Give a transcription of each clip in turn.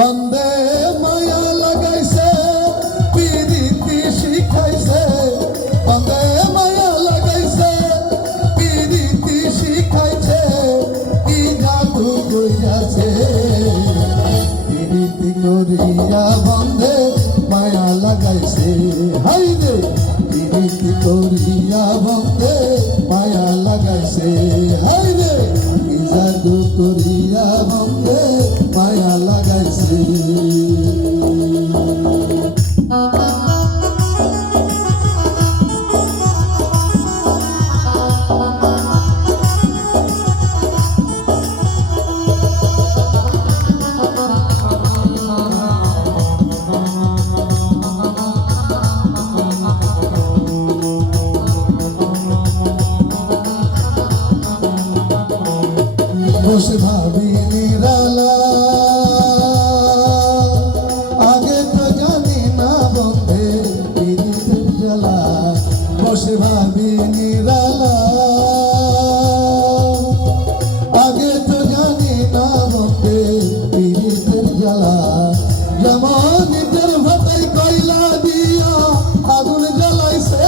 বন্দে মায়া লাগাইছে পিরিতি শিখাইছে বন্দে মায়া লাগাইছে পিরিতি শিখাইছে কি জাদু কইরাছে পিরিতি করিয়া বন্দে মায়া লাগাইছে হাই রে পিরিতি করিয়া বন্দে মায়া লাগাইছে হাই রে কি জাদু করিয়া বন্দে মায়া লাগাইছে বসে ভাবি নিরালা আগে তো জানি না বন্ধে পিরিতের জ্বালা বসে ভাবি নিরালা আগে তো জানি না বন্ধে পিরিতের জ্বালা যেমন ইটের ভাটায় কয়লা দিয়া আগুন জ্বালাইছে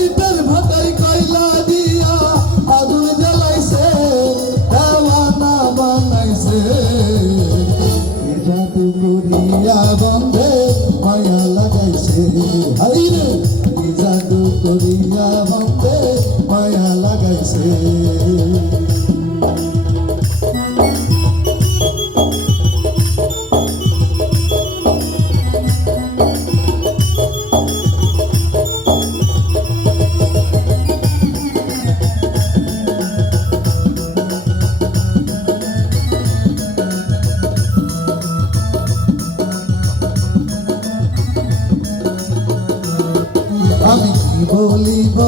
ইটের ভাটায় কয়লা দিয়া আগুন জ্বালাইছে দেওয়ানা বানাইছে জাদু করিয়া বন্ধে মায়া লাগাইছে হাই রে জাদু করিয়া বন্ধে মায়া লাগাইছে আমি কি বলিব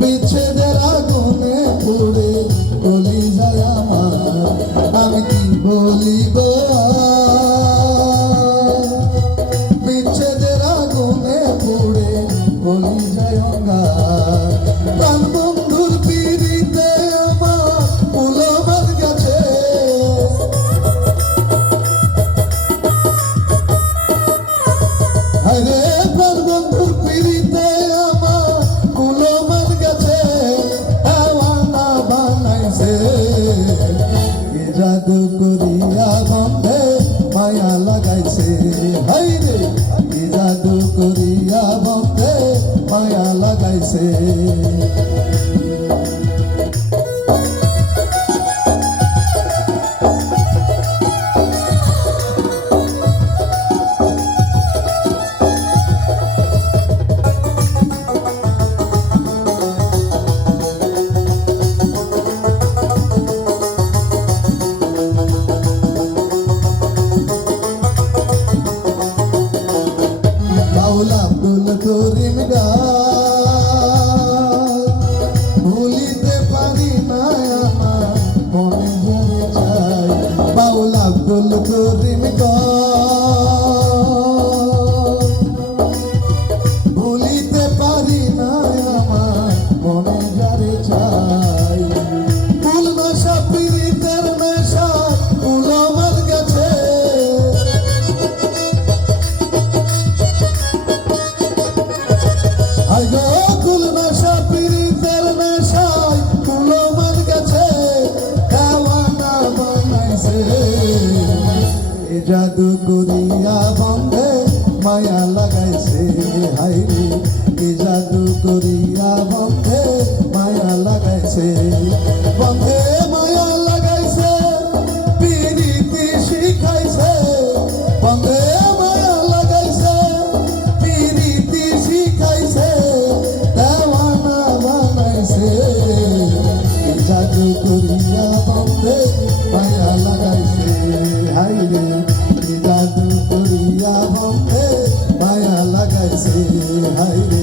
বিচ্ছেদের আগুনে পুড়ে গলি যায় আমার আমি কি বলিব বিচ্ছেদের আগুনে পুড়ে গলি যায় অঙ্গার প্রাণ বন্ধুর পিড়িতে আমার উলমার গেছে আরে প্রাণ বন্ধুর পিড়িতে আমার কুলমান গেছে দেওয়ানা বানাইছে জাদু করিয়া বন্ধে মায়া লাগাইছে হাই রে জাদু করিয়া বন্ধে মায়া লাগাইছে আব্দুল করিম ভুলিতে পারি না আমার মনে জড়ে চাই বাউল আব্দুল করিম ভুলিতে পারি না আমার মনে জড়ে চাই ফুল নেশা পিরিতের নেশা উলমার গেছে কুল নেশা পিরিতের নেশায় কুলমান গেছে দেওয়ানা বানাইছে জাদু করিয়া বন্ধে মায়া লাগাইছে হাই রে জাদু করিয়া বন্ধে মায়া লাগাইছে বন্ধে মায়া লাগাইছে পিরিতি শিখাইছে বন্ধে মায়া লাগাইছে পিরিতি শিখাইছে দেওয়ানা বানাইছে জাদু করিয়া বন্ধে মায়া লাগাইছে হাই রে জাদু করিয়া বন্ধে মায়া লাগাইছে হাই রে